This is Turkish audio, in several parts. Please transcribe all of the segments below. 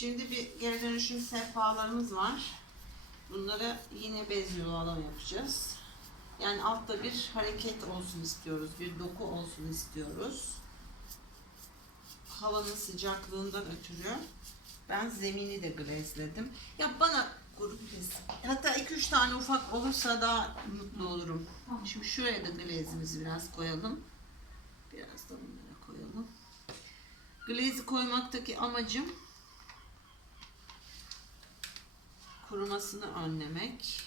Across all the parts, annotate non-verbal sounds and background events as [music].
Şimdi bir geri dönüşüm sehpalarımız var. Bunlara yine bez yuvalama yapacağız. Yani altta bir hareket olsun istiyoruz. Bir doku olsun istiyoruz. Havanın sıcaklığından ötürü ben zemini de glazeledim. Ya bana grup bez. Hatta 2-3 tane ufak olursa daha mutlu olurum. Şimdi şuraya da glazimizi biraz koyalım. Biraz da bunlara koyalım. Glaze'i koymaktaki amacım kurumasını önlemek.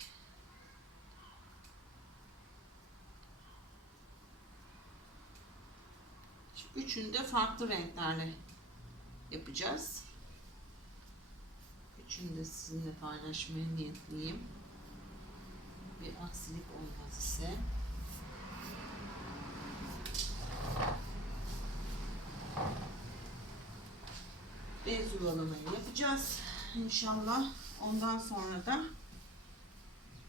Üçünü de farklı renklerle yapacağız. Üçünü de sizinle paylaşmaya niyetliyim. Bir aksilik olmaz ise. bez yapacağız inşallah. Ondan sonra da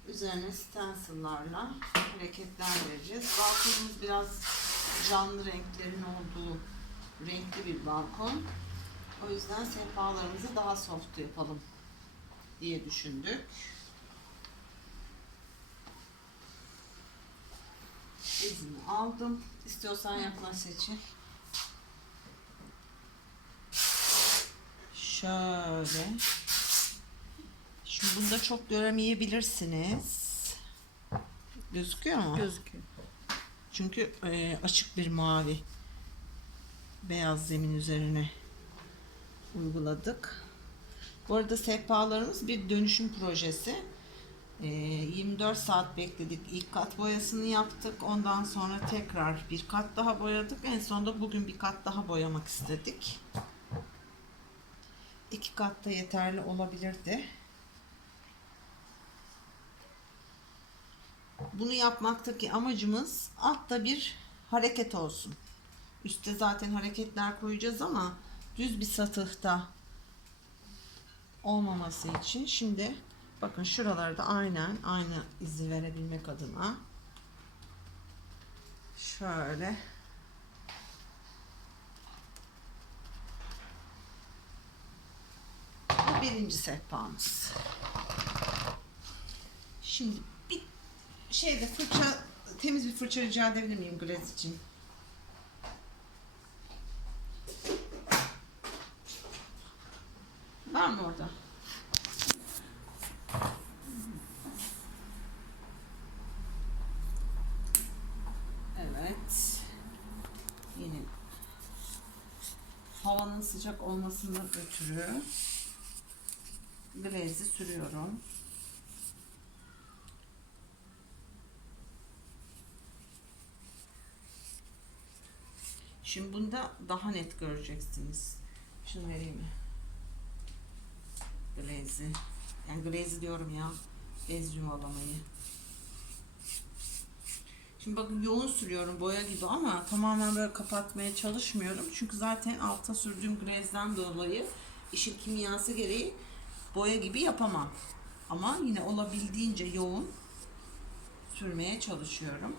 üzerine stencil'larla hareketler vereceğiz. Balkonumuz biraz canlı renklerin olduğu renkli bir balkon. O yüzden sehpalarımızı daha soft yapalım diye düşündük. Bezimi aldım. İstiyorsan yaklaş seçin. Şöyle. Bunda çok göremeyebilirsiniz. Gözüküyor mu? Gözüküyor. Çünkü e, açık bir mavi beyaz zemin üzerine uyguladık. Bu arada sehpalarımız bir dönüşüm projesi. E, 24 saat bekledik. İlk kat boyasını yaptık. Ondan sonra tekrar bir kat daha boyadık. En sonunda bugün bir kat daha boyamak istedik. İki kat da yeterli olabilirdi. Bunu yapmaktaki amacımız altta bir hareket olsun. Üste zaten hareketler koyacağız ama düz bir satıhta olmaması için şimdi bakın şuralarda aynen aynı izi verebilmek adına şöyle birinci sehpamız. Şimdi şeyde fırça temiz bir fırça rica edebilir miyim glaz için? Var mı orada? Evet. Yine havanın sıcak olmasından ötürü glaze'i sürüyorum. Şimdi bunda daha net göreceksiniz. Şunu vereyim mi? Glaze'i. Yani glaze'i diyorum ya. Bez yuvalamayı. Şimdi bakın yoğun sürüyorum boya gibi ama tamamen böyle kapatmaya çalışmıyorum. Çünkü zaten alta sürdüğüm glazeden dolayı işin kimyası gereği boya gibi yapamam. Ama yine olabildiğince yoğun sürmeye çalışıyorum.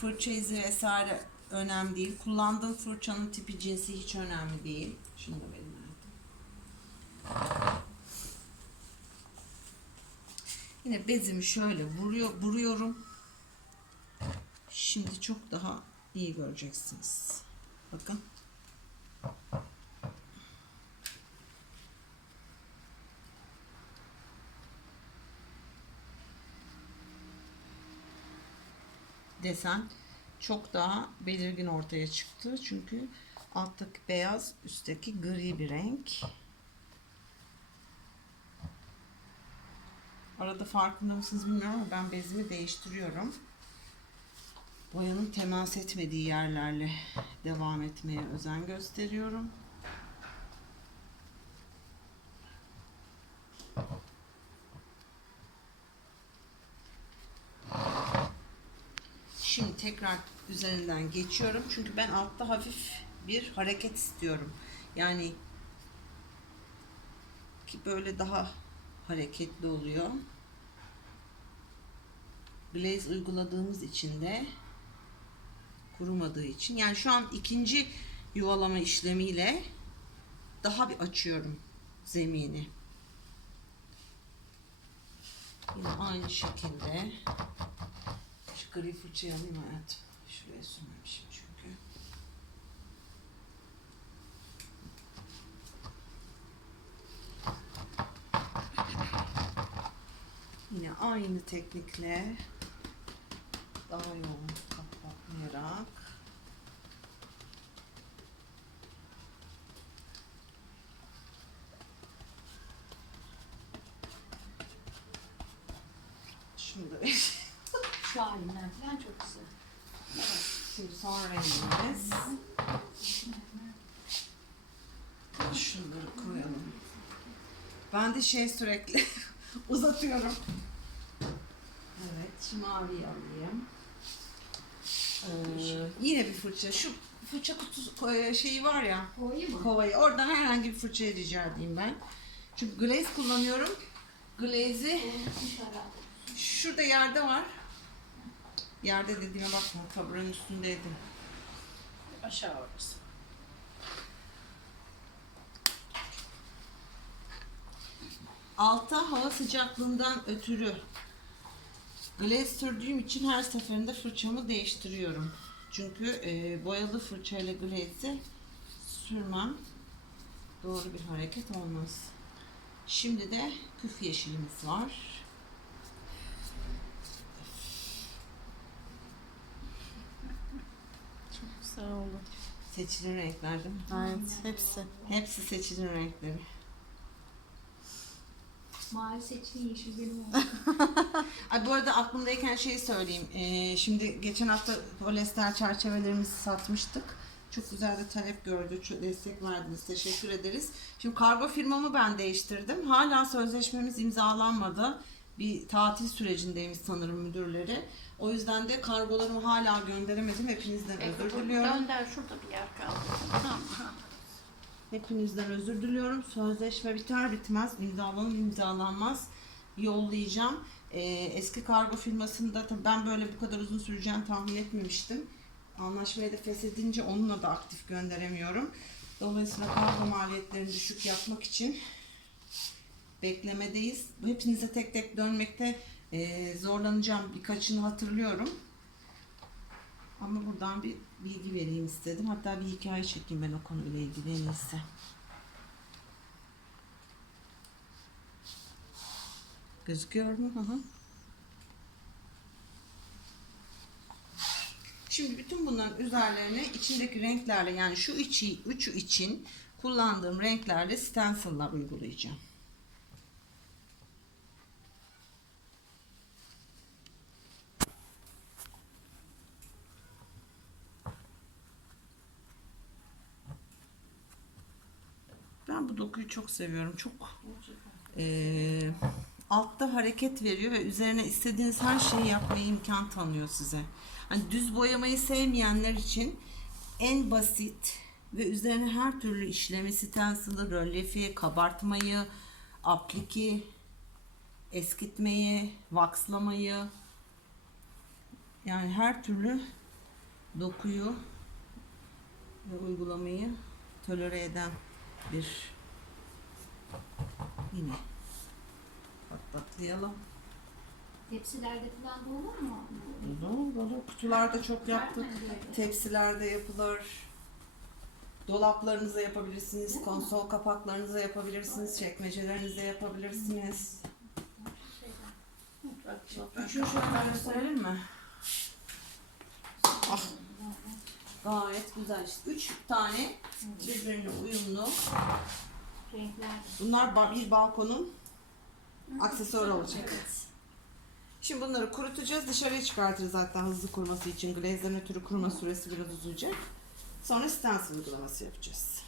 Fırça izi vesaire önemli değil. Kullandığım fırçanın tipi cinsi hiç önemli değil. Da verin. hayatım. Yine bezimi şöyle vuruyor, vuruyorum. Şimdi çok daha iyi göreceksiniz. Bakın. Desen çok daha belirgin ortaya çıktı. Çünkü alttaki beyaz, üstteki gri bir renk. Arada farkında mısınız bilmiyorum ama ben bezimi değiştiriyorum. Boyanın temas etmediği yerlerle devam etmeye özen gösteriyorum. Şimdi tekrar üzerinden geçiyorum. Çünkü ben altta hafif bir hareket istiyorum. Yani ki böyle daha hareketli oluyor. Glaze uyguladığımız için de kurumadığı için. Yani şu an ikinci yuvalama işlemiyle daha bir açıyorum zemini. Yine aynı şekilde şu gri fırçayı alayım hayatım. Şuraya sürmemişim çünkü. Yine aynı teknikle daha yoğun kapaklayarak şunu da vereyim. Şu halinden falan çok güzel. Şimdi son rengimiz. Şunları koyalım. Ben de şey sürekli [laughs] uzatıyorum. Evet, şu maviyi alayım. Ee, yine bir fırça. Şu fırça kutusu ko- şeyi var ya, Koyayım mı? kovayı. Oradan herhangi bir fırça rica edeyim ben. Çünkü glaze kullanıyorum. Glaze'i şurada yerde var. Yerde dediğime bakma, kaburanın üstündeydi. Aşağı orası. Alta hava sıcaklığından ötürü glaze sürdüğüm için her seferinde fırçamı değiştiriyorum. Çünkü e, boyalı fırçayla glaze'i sürmem doğru bir hareket olmaz. Şimdi de küf yeşilimiz var. Çok güzel oldu. Seçilen renkler değil mi? Evet, hepsi. Hepsi seçilen renkleri. Mavi seçili yeşil benim oldu. [laughs] Ay bu arada aklımdayken şeyi söyleyeyim. Ee, şimdi geçen hafta polyester çerçevelerimizi satmıştık. Çok güzel de talep gördü. Çok destek verdiniz. Teşekkür ederiz. Şimdi kargo firmamı ben değiştirdim. Hala sözleşmemiz imzalanmadı. Bir tatil sürecindeymiş sanırım müdürleri. O yüzden de kargolarımı hala gönderemedim. Hepinizden özür diliyorum. Önder şurada bir yer kaldı. Tamam. Hepinizden özür diliyorum. Sözleşme biter bitmez, imzalanır imzalanmaz yollayacağım. Ee, eski kargo firmasında tabii ben böyle bu kadar uzun süreceğini tahmin etmemiştim. Anlaşmayı da feshedince onunla da aktif gönderemiyorum. Dolayısıyla kargo maliyetlerini düşük yapmak için beklemedeyiz. Hepinize tek tek dönmekte e, zorlanacağım. Birkaçını hatırlıyorum. Ama buradan bir bilgi vereyim istedim. Hatta bir hikaye çekeyim ben o konuyla ilgili en. Gözüküyor mu? Hı hı. Şimdi bütün bunların üzerlerine içindeki renklerle yani şu içi, üçü için kullandığım renklerle stencil'lar uygulayacağım. Çok seviyorum. Çok eee, altta hareket veriyor ve üzerine istediğiniz her şeyi yapmaya imkan tanıyor size. Hani düz boyamayı sevmeyenler için en basit ve üzerine her türlü işlemi, stencil'ı, rölyefi, kabartmayı, apliki, eskitmeyi, vakslamayı yani her türlü dokuyu ve uygulamayı tolere eden bir yine patlatlayalım. Tepsilerde falan da olur mu? Olur olur. Kutularda çok yaptık. Tepsilerde yapılır. Dolaplarınıza yapabilirsiniz. Konsol kapaklarınıza yapabilirsiniz. Çekmecelerinize yapabilirsiniz. Üçünü şöyle gösterelim mi? Ah. Gayet güzel. Üç tane birbirine uyumlu. Renkler. Bunlar ba- bir balkonun aksesuarı olacak. Evet. Şimdi bunları kurutacağız. Dışarıya çıkartırız hatta hızlı kuruması için. Glazeden ötürü kuruma süresi biraz uzayacak. Sonra stencil uygulaması yapacağız.